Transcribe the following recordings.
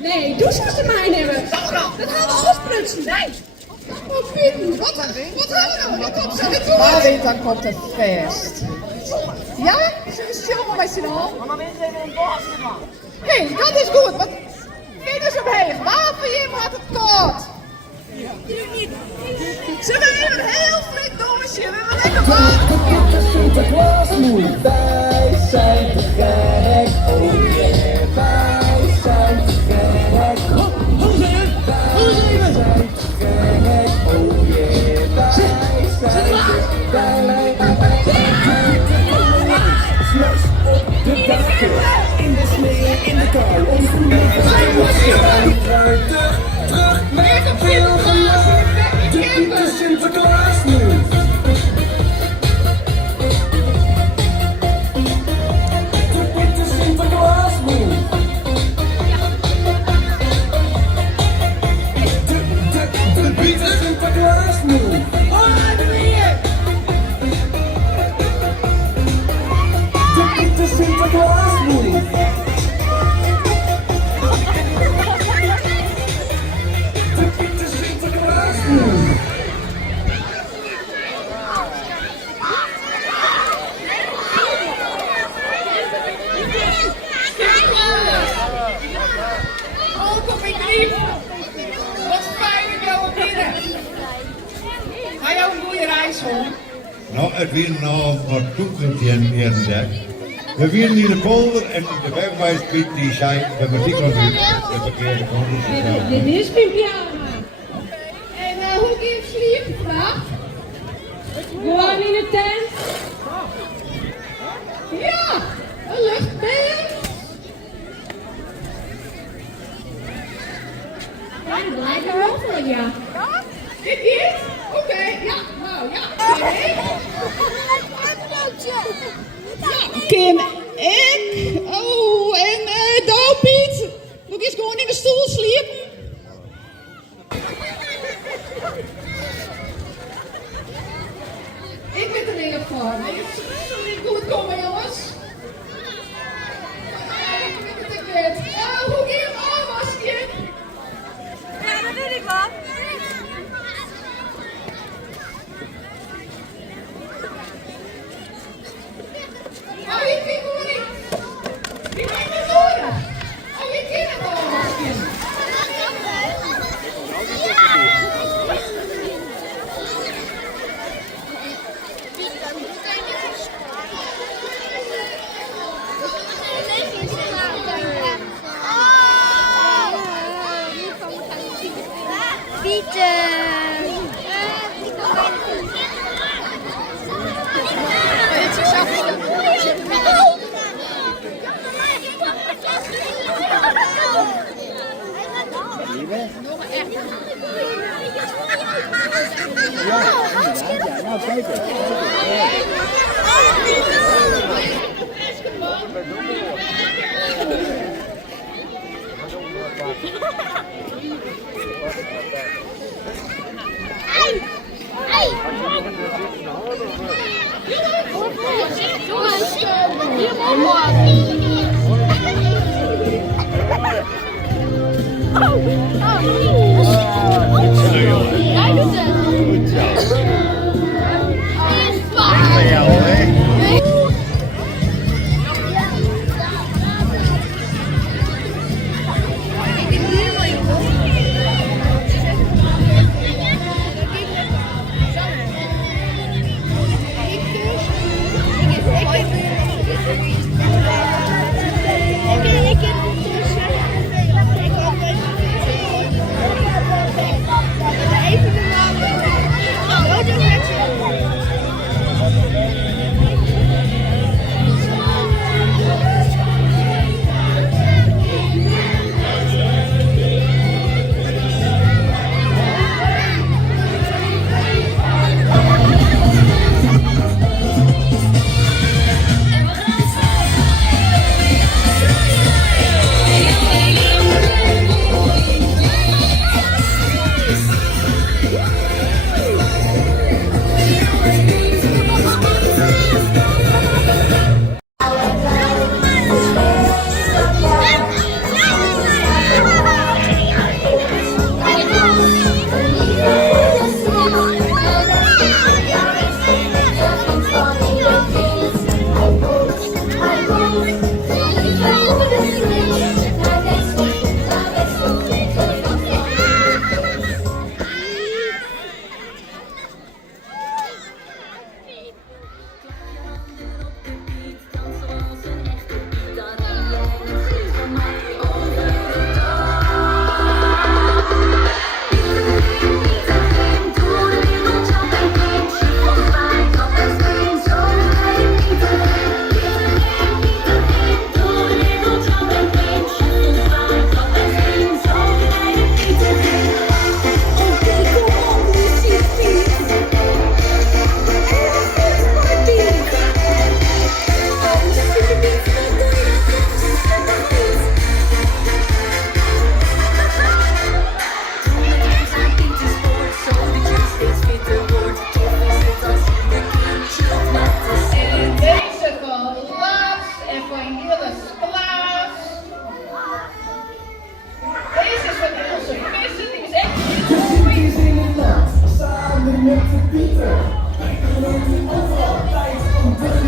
Nee, douchewasserdamijn hebben we. Dat gaan we afsprutsen. Nee. Oh, Piet, wat gaan we nou? Wat komt zo weer toe? Maar weet, dan komt het feest. Ja? Zullen we showen met z'n allen? Maar dan is er een bos gedaan. Hé, dat is goed. Wat vind je zo heen? Waar voor je had het koud? Zullen we even heel flink dommetje? We hebben lekker water. De Sinterklaas moet wij zijn te gek. Oh yeah, wij zijn te gek. Hoe zijn het? Wij zijn te gek. Oh yeah, wij zijn te gek. Smash op de daken, in de sneeuw, in de kou. Onze leven zijn wassen. Terug met veel geluk. De Sinterklaas nu. Nou, het weer nou wat toekomst in de. We winnen hier de polder en de wegwijspiet die zei, we hebben die kant weer de verkeerde kant. Dit is mijn pyjama. En hoe kun je sliepen vandaag? Gewoon in de tent. Ja, een luchtbed. Ja, dat lijkt er wel voor, ja. Dit is? Oké, ja, nou ja. Kim, ik, oh, en Piet, moet eens gewoon in de stoel sliepen. Ik ben er weer voor. Sorry, ik moet komen, jongens. Hoe ging het al, Kim? Ja, dat weet ik wel. Oh, ik vind het niet. Ik ben het horen. Oh, ik ken het al, Kim. Nou, kijk eens. Jij doet het. Goed zo. Is Van jou, hè?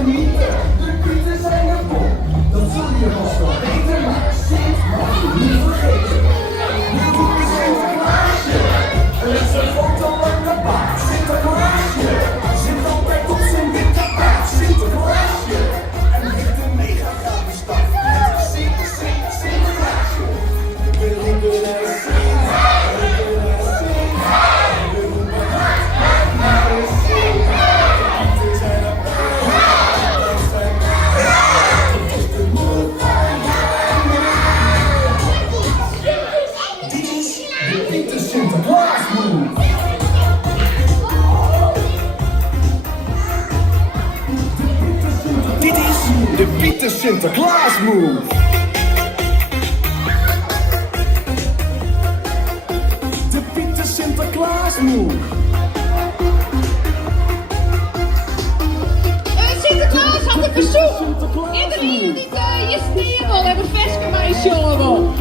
genieten. De Pieten zijn er vol, dat zul je vast wel weten. Maar Sint mag je niet vergeten. Nu roept Sinterklaasje, er is een foto aan de baard. Sinterklaasje, zit altijd op zijn witte paard. Sinterklaasje, en heeft een mega gave stad. Sinterklaasje, we roepen er Sint, we roepen er Sint, we roepen naar de Sint. Pieten zijn er Sinterklaas move. Dit is de Pieter Sinterklaas move. De Pieter Sinterklaas move. Sinterklaas had een verzoek. Iedereen die je sneeuw wil hebben versken maar eens jongen wil.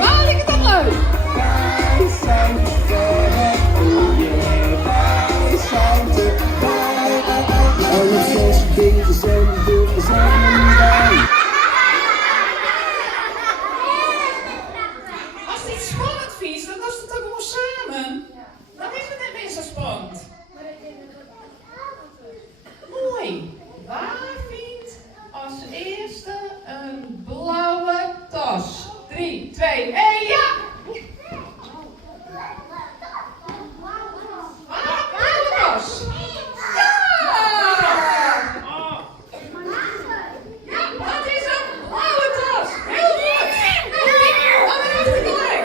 Waar ik het dan leuk? Wij zijn te ver, oh yeah, wij zijn te ver. Alle 6 december zijn wij. Als dit spannend vies, dan was het ook gewoon samen. Dan is het net meer zo spannend. Mooi. Waar vindt als eerste een blauwe tas? 3, 2, 1, ja! Waar? Blauwe tas. Ja! Ja, dat is een blauwe tas. Heel goed. Allemaal even gelijk.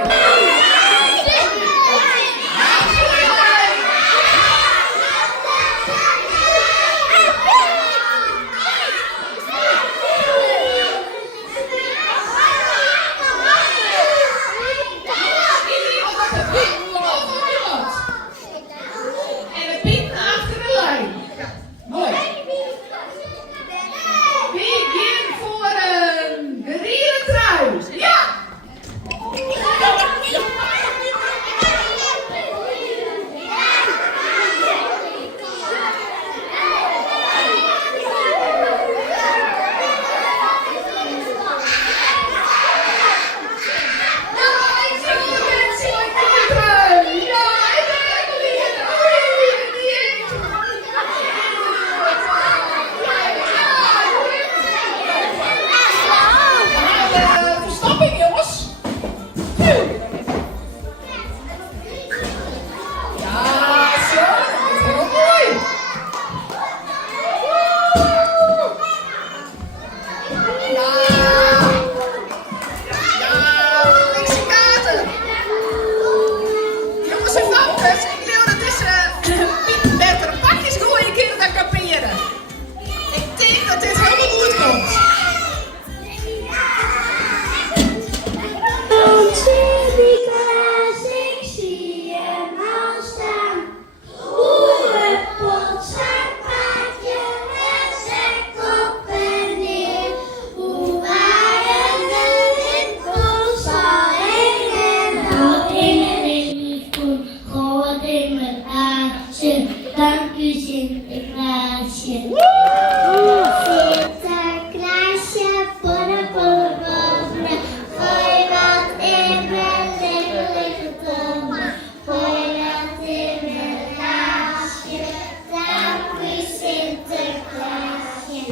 En de piet achter de lijn. Mooi. Begin voor een gele trui. Ja! Verstapping, jongens. Ja, zo. Heel mooi. Ja, Linkse kaarten. Jongens en tantes, ik wil dat is Piet met een pakjes gooien keer dat kaperen. Ik denk dat dit helemaal goed komt. Oh, Sinterklaas, ik zie hem al staan. Hoeren, pot, zijn paardje en zijn kop en neer. Hoe waaien de wind zal heen en al in een liefkoen, gooit in mijn aasje. Dank u Sinterklaasje. Sinterklaasje, bonne, bonne, bonne. Gooi wat in mijn lekkere tonnen. Gooi wat in mijn laasje. Dank u Sinterklaasje.